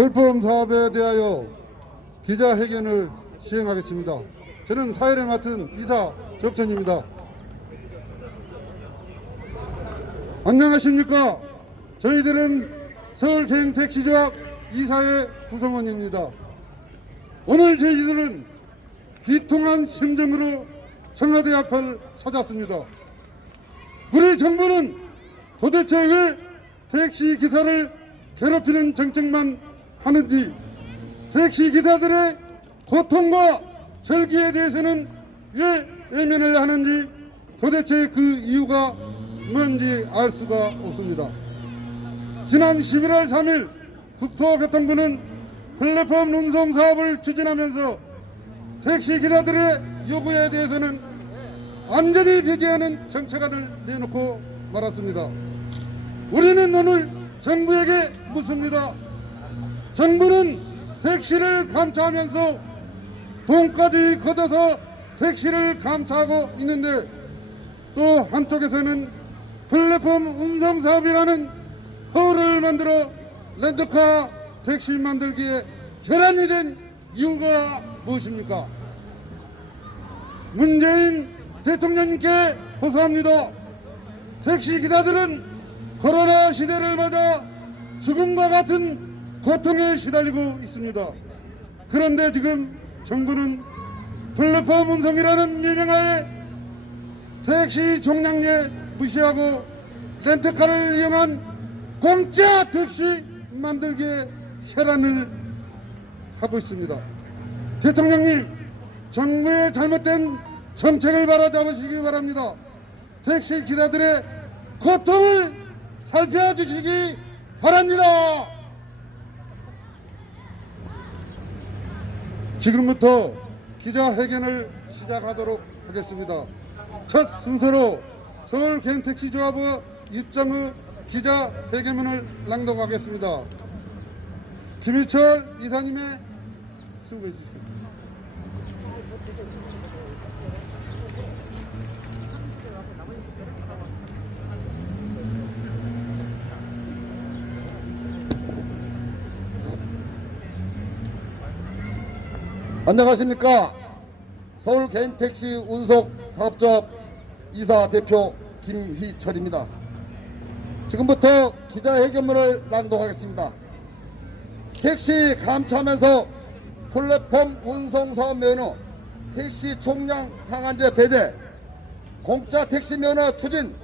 플랫폼 사업에 대하여 기자회견을 시행하겠습니다. 저는 사회를 맡은 이사 적천입니다. 안녕하십니까. 저희들은 서울개인택시조합 이사회 구성원입니다. 오늘 저희들은 비통한 심정으로 청와대 앞을 찾았습니다. 우리 정부는 도대체 왜 택시 기사를 괴롭히는 정책만 하는지, 택시 기사들의 고통과 절기에 대해서는 왜 외면을 하는지 도대체 그 이유가 뭔지 알 수가 없습니다. 지난 11월 3일 국토교통부는 플랫폼 운송 사업을 추진하면서 택시 기사들의 요구에 대해서는 완전히 배제하는 정책안을 내놓고 말았습니다. 우리는 오늘 정부에게 묻습니다. 정부는 택시를 감차하면서 돈까지 걷어서 택시를 감차하고 있는데, 또 한쪽에서는 플랫폼 운송 사업이라는 허울을 만들어 렌터카 택시 만들기에 혈안이 된 이유가 무엇입니까? 문재인 대통령님께 호소합니다. 택시 기사들은 코로나 시대를 맞아 죽음과 같은 고통에 시달리고 있습니다. 그런데 지금 정부는 플랫폼 운송이라는 유명하에 택시 종량제 무시하고 렌터카를 이용한 공짜 택시 만들기에 혈안을 하고 있습니다. 대통령님, 정부의 잘못된 정책을 바로잡으시기 바랍니다. 택시 기사들의 고통을 살펴주시기 바랍니다. 지금부터 기자회견을 시작하도록 하겠습니다. 첫 순서로 서울개인택시조합의 유정의 기자회견문을 낭독하겠습니다. 김희철 이사님의 수고해 주십시오. 안녕하십니까. 서울개인택시 운송사업조합 이사 대표 김휘철입니다. 지금부터 기자회견문을 낭독하겠습니다. 택시 감차하면서 플랫폼 운송사업 면허, 택시 총량 상한제 배제, 공짜 택시 면허 추진,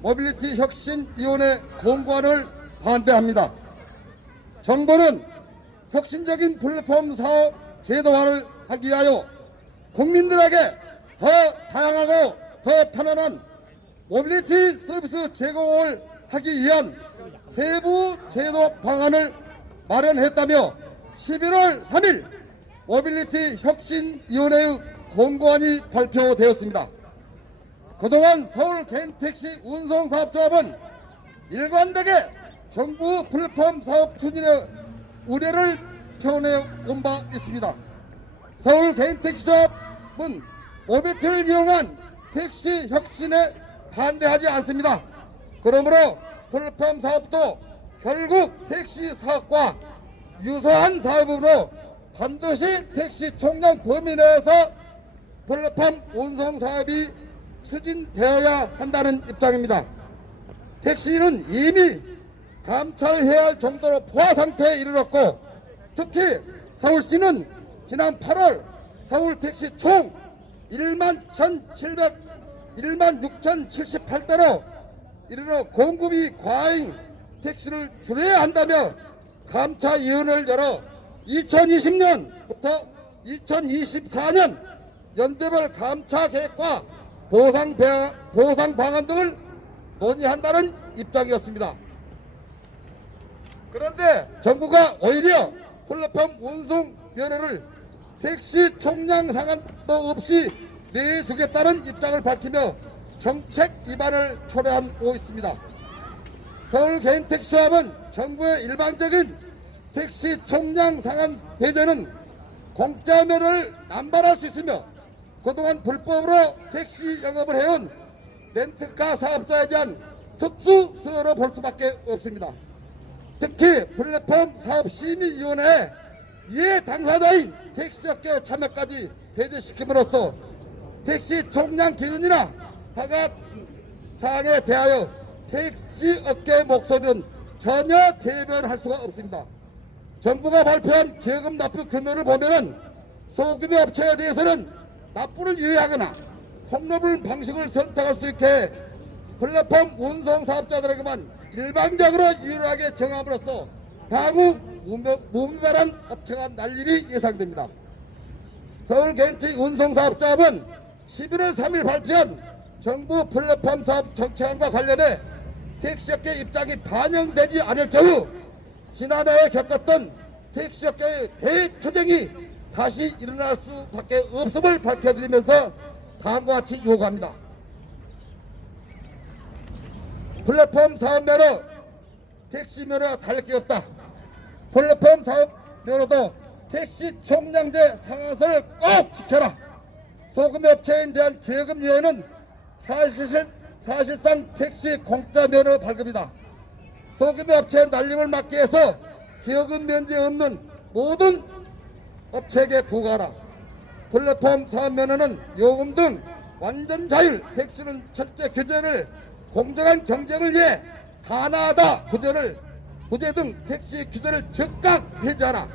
모빌리티 혁신위원회 공고안을 반대합니다. 정부는 혁신적인 플랫폼 사업 제도화를 하기 위하여 국민들에게 더 다양하고 더 편안한 모빌리티 서비스 제공을 하기 위한 세부 제도 방안을 마련했다며 11월 3일 모빌리티 혁신위원회의 공고안이 발표되었습니다. 그동안 서울개인택시 운송사업조합은 일관되게 정부 플랫폼 사업 추진의 우려를 표현해온 바 있습니다. 서울개인택시조합은 모빌리티를 이용한 택시 혁신에 반대하지 않습니다. 그러므로 플랫폼 사업도 결국 택시 사업과 유사한 사업으로 반드시 택시 총량 범위 내에서 플랫폼 운송 사업이 추진되어야 한다는 입장입니다. 택시는 이미 감찰해야 할 정도로 포화 상태에 이르렀고, 특히 서울시는 지난 8월 서울 택시 총 16,078대로 이르러 공급이 과잉 택시를 줄여야 한다며 감차위원회를 열어 2020년부터 2024년 연도별 감차 계획과 보상 방안 등을 논의한다는 입장이었습니다. 그런데 정부가 오히려 플랫폼 운송 면허를 택시 총량 상한도 없이 내주겠다는 입장을 밝히며 정책 위반을 초래하고 있습니다. 서울개인택시조합은 정부의 일반적인 택시 총량 상한 배제는 공짜 면허를 남발할 수 있으며, 그동안 불법으로 택시 영업을 해온 렌트카 사업자에 대한 특수 수요로 볼 수밖에 없습니다. 특히 플랫폼 사업심의위원회 이해 당사자인 택시업계 참여까지 배제시킴으로써 택시 총량 기준이나 하가 사항에 대하여 택시업계 목소리는 전혀 대변할 수가 없습니다. 정부가 발표한 기여금 납부 규모를 보면은 소규모 업체에 대해서는 납부를 유예하거나 통로불 방식을 선택할 수 있게 플랫폼 운송 사업자들에게만 일방적으로 유일하게 정함으로써 향후 무분별한 업체가 난립이 예상됩니다. 서울개인택시 운송사업자협은 11월 3일 발표한 정부 플랫폼 사업 정책안과 관련해 택시업계 입장이 반영되지 않을 경우 지난해에 겪었던 택시업계의 대투쟁이 다시 일어날 수밖에 없음을 밝혀드리면서 다음과 같이 요구합니다. 플랫폼 사업면허, 택시면허와 다를 게 없다. 플랫폼 사업면허도 택시 총량제 상한선을 꼭 지켜라. 소규모 업체에 대한 기여금 유예는 사실상 택시 공짜 면허 발급이다. 소규모 업체의 날림을 막기 위해서 기여금 면제 없는 모든 업체에게 부과하라. 플랫폼 사업면허는 요금 등 완전 자율, 택시는 철제 규제를 공정한 경쟁을 위해 하나하다 구제 등 택시 규제를 즉각 폐지하라.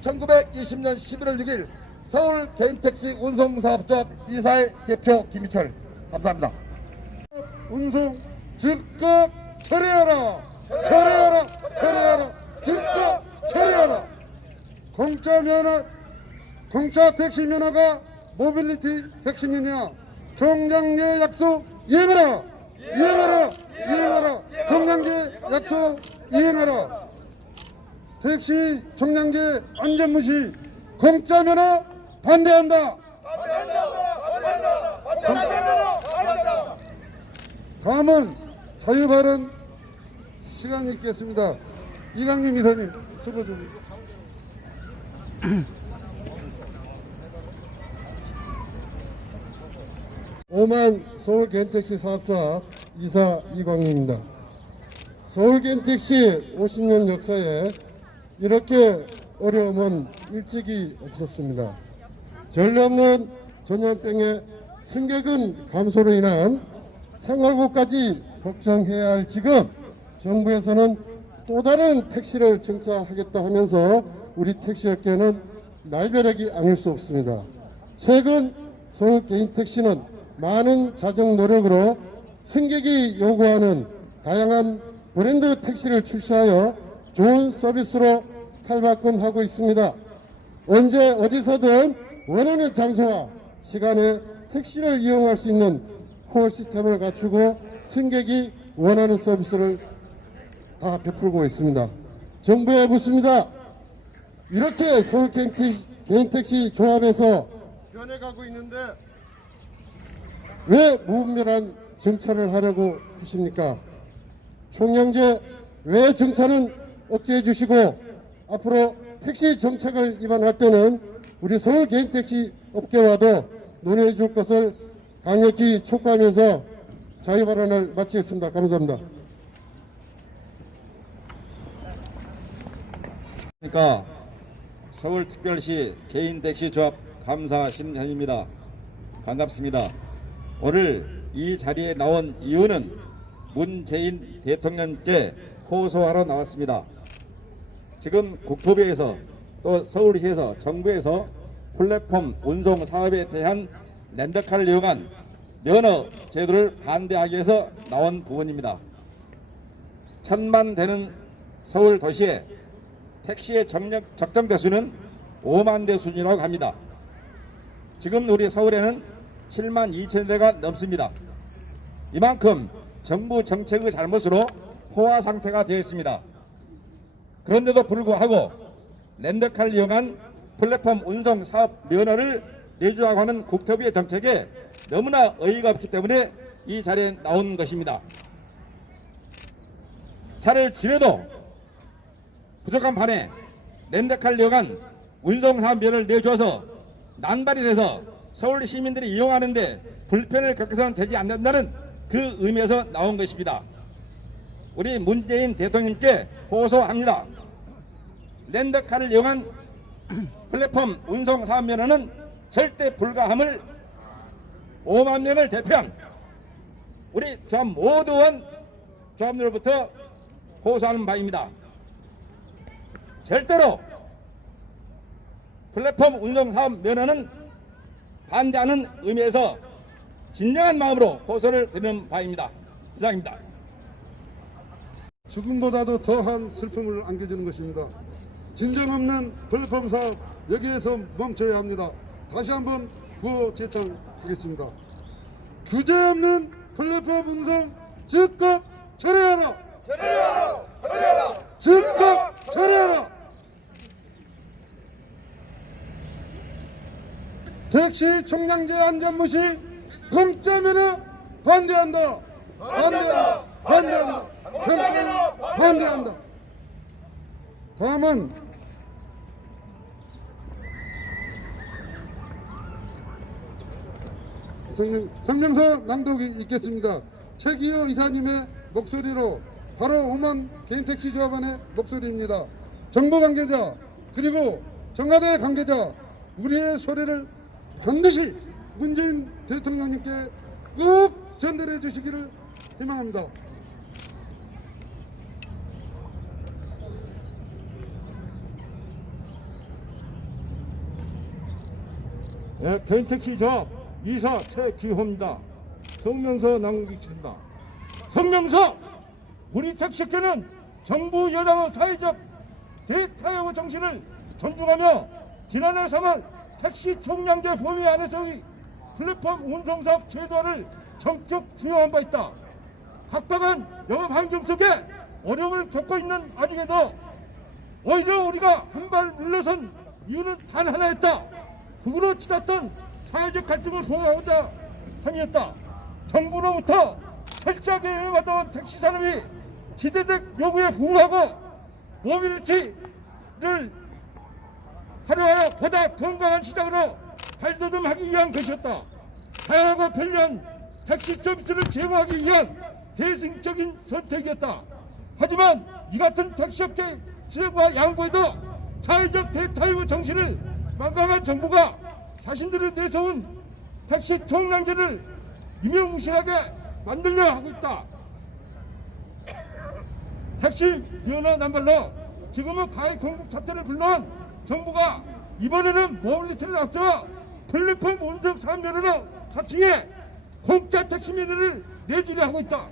1920년 11월 6일 서울 개인택시 운송사업자 이사회 대표 김희철. 감사합니다. 운송 즉각 처리하라. 처리하라. 처리하라. 즉각 처리하라. 공짜 택시 면허가 모빌리티 혁신이냐? 총량제 약속 이행하라. 이행하라. 이행하라. 총량제 약속 이행하라. 택시 총량제 안전 무시. 공짜 면허 반대한다. 다음은 자유발언 시간이 있겠습니다. 이강림 이사님 수고 좀. 오만 서울개인택시 사업자 이사 이광림입니다. 서울개인택시 50년 역사에 이렇게 어려움은 일찍이 없었습니다. 전례 없는 전염병의 승객은 감소로 인한 생활고까지 걱정해야 할 지금 정부에서는 또 다른 택시를 정차하겠다 하면서 우리 택시업계는 날벼락이 아닐 수 없습니다. 최근 서울개인택시는 많은 자정 노력으로 승객이 요구하는 다양한 브랜드 택시를 출시하여 좋은 서비스로 탈바꿈하고 있습니다. 언제 어디서든 원하는 장소와 시간에 택시를 이용할 수 있는 콜 시스템을 갖추고 승객이 원하는 서비스를 다 베풀고 있습니다. 정부에 묻습니다. 이렇게 서울 개인택시 조합에서 변해가고 있는데 왜 무분별한 정차를 하려고 하십니까? 총량제 왜 정차는 억제해 주시고 앞으로 택시 정책을 입안할 때는 우리 서울 개인택시 업계와도 논의해 줄 것을 강력히 촉구하면서 자유발언을 마치겠습니다. 감사합니다. 그러니까 서울특별시 개인택시조합 감사 신현입니다. 반갑습니다. 오늘 이 자리에 나온 이유는 문재인 대통령께 호소하러 나왔습니다. 지금 국토부에서 또 서울시에서 정부에서 플랫폼 운송 사업에 대한 렌터카를 이용한 면허 제도를 반대하기 위해서 나온 부분입니다. 1000만 되는 서울 도시에 택시의 적정 대수는 5만 대 수준이라고 합니다. 지금 우리 서울에는 7만 2천 대가 넘습니다. 이만큼 정부 정책의 잘못으로 포화 상태가 되어 있습니다. 그런데도 불구하고 렌터카를 이용한 플랫폼 운송 사업 면허를 내주라고 하는 국토부의 정책에 너무나 어이가 없기 때문에 이 자리에 나온 것입니다. 차를 줄여도 부족한 판에 렌터카를 이용한 운송사업 면허를 내줘서 난발이 돼서 서울 시민들이 이용하는데 불편을 겪어서는 되지 않는다는 그 의미에서 나온 것입니다. 우리 문재인 대통령께 호소합니다. 렌터카를 이용한 플랫폼 운송 사업 면허는 절대 불가함을 5만 명을 대표한 우리 조합 모든 조합들로부터 호소하는 바입니다. 절대로 플랫폼 운송 사업 면허는 반대하는 의미에서 진정한 마음으로 호소를 드리는 바입니다. 이상입니다. 죽음보다도 더한 슬픔을 안겨주는 것입니다. 진정 없는 플랫폼 사업 여기에서 멈춰야 합니다. 다시 한번 구호 제창하겠습니다. 규제 없는 플랫폼 운송 즉각 철회하라! 철회하라! 철회하라! 즉각 철회하라! 택시 총량제 안전무시 공짜 면허 반대한다! 반대한다! 반대한다! 정권을 반대한다! 다음은 성명서 낭독이 있겠습니다. 최기호 이사님의 목소리로 바로 5만 개인택시 조합원의 목소리입니다. 정부 관계자 그리고 청와대 관계자 우리의 소리를 반드시 문재인 대통령님께 꼭 전달해 주시기를 희망합니다. 네, 개인택시 조합 이사 최기호입니다. 성명서 남기겠습니다. 성명서! 우리 택시업계는 정부 여당의 사회적 대타협의 정신을 존중하며 지난해 3월 택시 총량제 범위 안에서의 플랫폼 운송사업 제도화를 전격 수용한 바 있다. 각박한 영업 환경 속에 어려움을 겪고 있는 와중에도 오히려 우리가 한 발 물러선 이유는 단 하나였다. 극으로 치닫던 사회적 갈등을 봉합하고자 함이었다. 정부로부터 철저하게 요구받아온 택시 산업이 시대적 요구에 부응하고 모빌리티를 활용하여 보다 건강한 시장으로 발돋움하기 위한 것이었다. 다양하고 편리한 택시 서비스를 제공하기 위한 대승적인 선택이었다. 하지만 이 같은 택시업계 시장과 양보에도 사회적 대타협의 정신을 망각한 정부가 자신들이 내세운 택시 총량제를 유명무실하게 만들려 하고 있다. 택시 면허 남발로 지금은 가해 공급 사태를 불러온 정부가 이번에는 모빌리티를 앞서 플랫폼 운송 사업 면허로 사칭해 공짜 택시 면허를 내주려 하고 있다.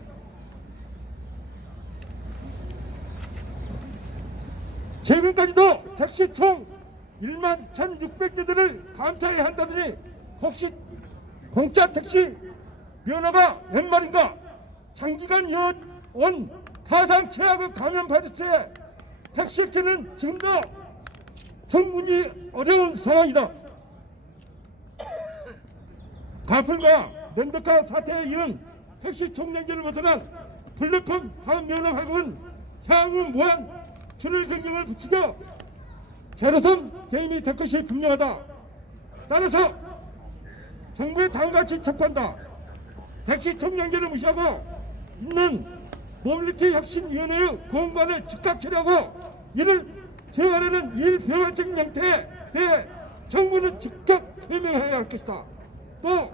최근까지도 택시 총 1만 1,600대들을 감사해야 한다더니 혹시 공짜 택시 면허가 웬 말인가? 장기간 이어온 사상 최악의 감염 바이러스에 택시업계는 지금도 충분히 어려운 상황이다. 가플과 렌터카 사태에 이은 택시 총량제를 벗어난 플랫폼 사업 면허 발급은 향후 무한 출혈 경쟁을 부추겨 제로섬 게임이 될 것이 분명하다. 따라서 정부의 다음같이 촉구한다. 택시 총량제를 무시하고 있는 모빌리티 혁신위원회의 공관을 즉각 처리하고 이를 재활하는 일비효율적인 형태에 대해 정부는 즉각 해명해야 할 것이다. 또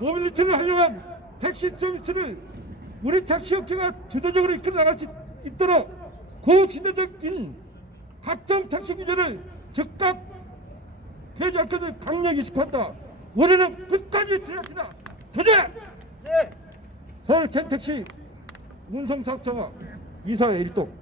모빌리티를 활용한 택시 서비스를 우리 택시업계가 제도적으로 이끌어 나갈 수 있도록 고시대적인 각종 택시 규제를 즉각 폐지할 것을 강력히 촉구한다. 우리는 끝까지 들여다보다 도제! 서울 캔택시 운송사업장과 이사회 일동